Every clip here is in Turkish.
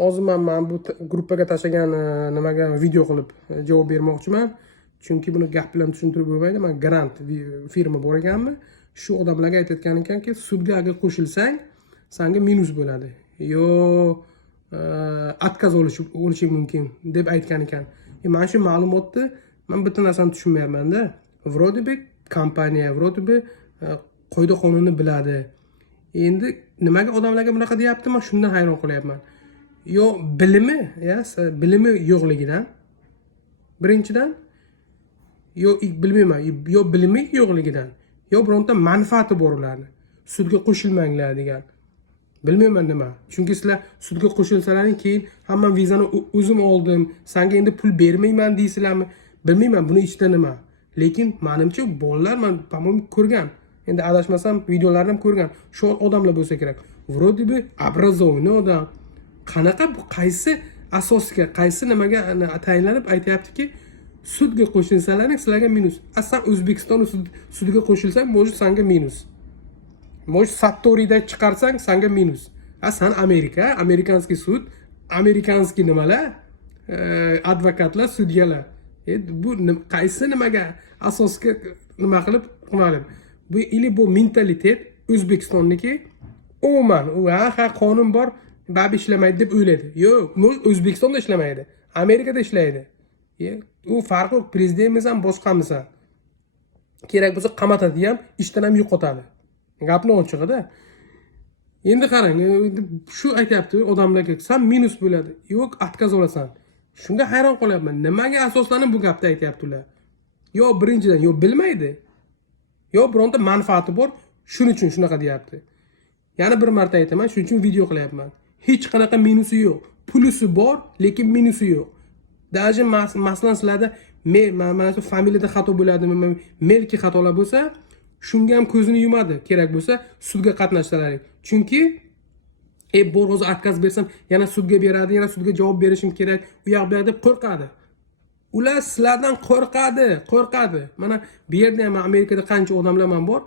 hozir man man bu t- gruppaga tashlagan e, nimaga video qilib e, javob bermoqchiman chunki buni gap bilan tushuntirib bo'lmaydi man grant vi- firma bor ekanmi shu odamlarga aytayotgan ekanki sudga agar qo'shilsang sanga minus bo'ladi yo e, отказ olish olishing mumkin deb aytgan ekan e, mana shu ma'lumotni man bitta narsani tushunmayapmanda вроде бы kompaniya вроде бы e, qoida qonunni biladi endi nimaga odamlarga bunaqa deyapti man shundan hayron qolyapman yo bilimi ya s- bilimi yo'qligidan birinchidan yo bilmayman yo bilimi yo'qligidan yo bironta manfaati bor ularni sudga qo'shilmanglar degan bilmayman nima chunki sizlar sudga qo'shilsalaring keyin hamma vizani o- o'zim oldim sanga endi pul bermayman deysizlarmi bilmayman buni ichida nima lekin manimcha bolalar man по моему ko'rgan endi adashmasam videolarni ham ko'rgan shu odamlar bo'lsa kerak вроде бы образованный odam qanaqa bu qaysi asosga qaysi nimaga ana tayinlanib aytyaptiki sudga qo'shilsalaring sizlarga minus a san o'zbekiston sud- sudiga qo'shilsang может sanga minus может sattoriyda chiqarsang sanga minus a san amerika amerikanskiy sud amerikanskiy nimalar e, advokatlar sudyalar e, bu nim- qaysi nimaga asosga nima qilib qilib bu или bu mentalitet o'zbekistonniki umuman u ha ha qonun bor babi ishlamaydi deb o'ylaydi yo'q bu o'zbekistonda ishlamaydi amerikada ishlaydi E, u farqi yo'q prezidentmisan boshqamisan kerak bo'lsa qamatadi ham ishdan ham yo'qotadi gapni ochig'ida endi qarang endi shu aytyapti odamlarga san minus bo'ladi yo'q отказ olasan shunga hayron qolyapman nimaga asoslanib bu gapni aytyapti ular yo birinchidan yo bilmaydi yo bironta manfaati bor shuning uchun shunaqa deyapti yana bir marta aytaman shuning uchun video qilyapman hech qanaqa minusi yo'q pulusi bor lekin minusi yo'q даже mas- masalan sizlarda me- ma- mana shu familiyada xato bo'ladimi ma- melki xatolar bo'lsa shunga ham ko'zini yumadi kerak bo'lsa sudga qatnashsalaring chunki e bor hozir отказ bersam yana sudga beradi yana sudga javob berishim kerak u yoq bu yoq deb qo'rqadi ular sizlardan qo'rqadi qo'rqadi mana bu yerda ham amerikada qancha odamlar man bor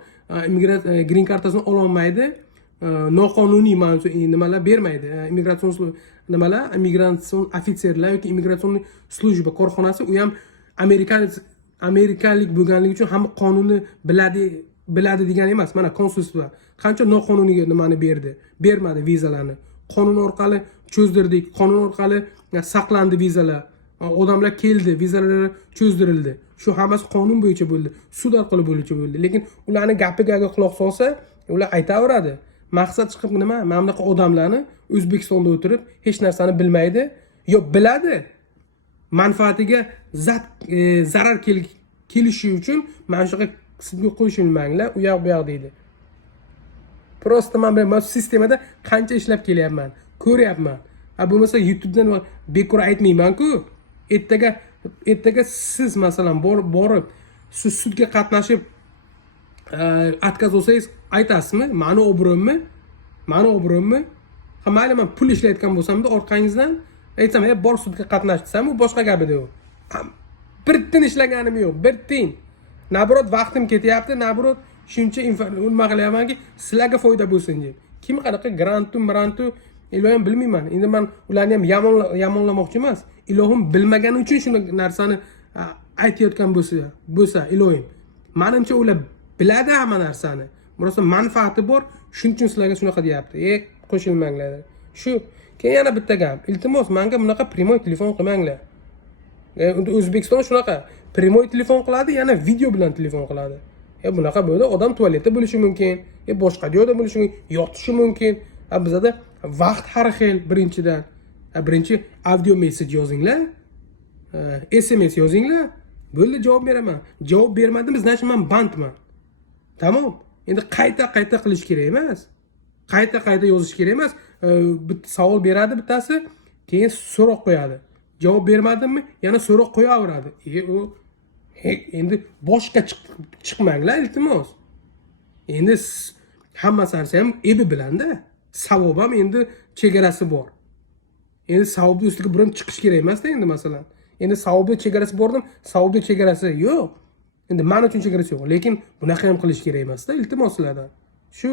immigrant green kartasini ololmaydi e, Noqonuniy mana e, nimalar bermaydi. E, immigratsion nimalar? Immigratsion ofitserlar yoki immigratsion служба korxonasi u ham amerikalik amerikalik bo'lganligi uchun hamma qonunni biladi biladi degani emas. Mana konsulstva qancha noqonuniy nimani berdi? Bermadi vizalarni. Qonun orqali cho'zdirdik. Qonun orqali e, saqlandi vizalar. Odamlar keldi vizalar cho'zdirildi. Shu hammasi qonun bo'yicha bo'ldi. Sud orqali bo'yicha bo'ldi. Lekin ularni gapiga agar quloq solsa ular aytaveradi. maqsad chiqib nima? Mana bunaqa odamlarni o'zbekistonda o'tirib hech narsani bilmaydi. Yo biladi. Manfaatiga zat e, zarar kelishi uchun mana shu yoqqa sizga qo'shilmanglar u yoq bu yoq deydi. Prosta man mana shu sistemada qancha ishlab kelyapman ko'ryapman. A bo'lmasa youtubedan bekorra aytmaymanku ertaga ertaga siz masalan borib sudga qatnashib отказ olsangiz aytasizmi mani obro'mmi mani obro'mmi ha mayli man pul ishlayotgan bo'lsamda orqangizdan aytsam e bor sudga qatnash desam u boshqa gap edi u bir tin ishlaganim yo'q bir tiyin наоборот vaqtim ketyapti наоборот shuncha nima qilyapmanki sizlarga foyda bo'lsin deb kim qanaqa grantu mirantu ilohim bilmayman endi man ularni ham yomon- yomonlamoqchi emas ilohim bilmagani uchun shunday narsani aytayotgan bo'lsa bo'lsa ilohim manimcha ular biladi hamma narsani. Просто manfaati bor shuning uchun sizlarga shunaqa deyapti. E qo'shilmanglar. Shu keyin yana bitta gap. Iltimos manga bunaqa прямой telefon qilmanglar. E, O'zbekiston shunaqa прямой telefon qiladi yana video bilan telefon qiladi. E bunaqa bo'ldi odam tualetda bo'lishi mumkin e boshqa joyda bo'lishi mumkin yotishi mumkin. A bizada vaqt har xil birinchidan. Birinchi audio message yozinglar. E, Sms yozinglar. Bo'ldi javob beraman. Javob bermadim значит man bandman. Tamom endi qayta qayta qilish kerak emas. Qayta qayta yozish kerak emas. E, bitta savol beradi bittasi keyin so'roq qo'yadi. Javob bermadimmi? Yana so'roq qo'yaveradi. E u e, endi boshqa chiq- chiqmanglar iltimos. Endi hamma narsa ham ebi bilanda savob ham endi chegarasi bor. Endi savobni ustiga biron chiqish kerak emasda endi masalan. Endi savobni chegarasi bordim savobni chegarasi yo'q endi mani uchun chegarasi yo'q lekin bunaqa ham qilish kerak emasda iltimos sizlardan shu.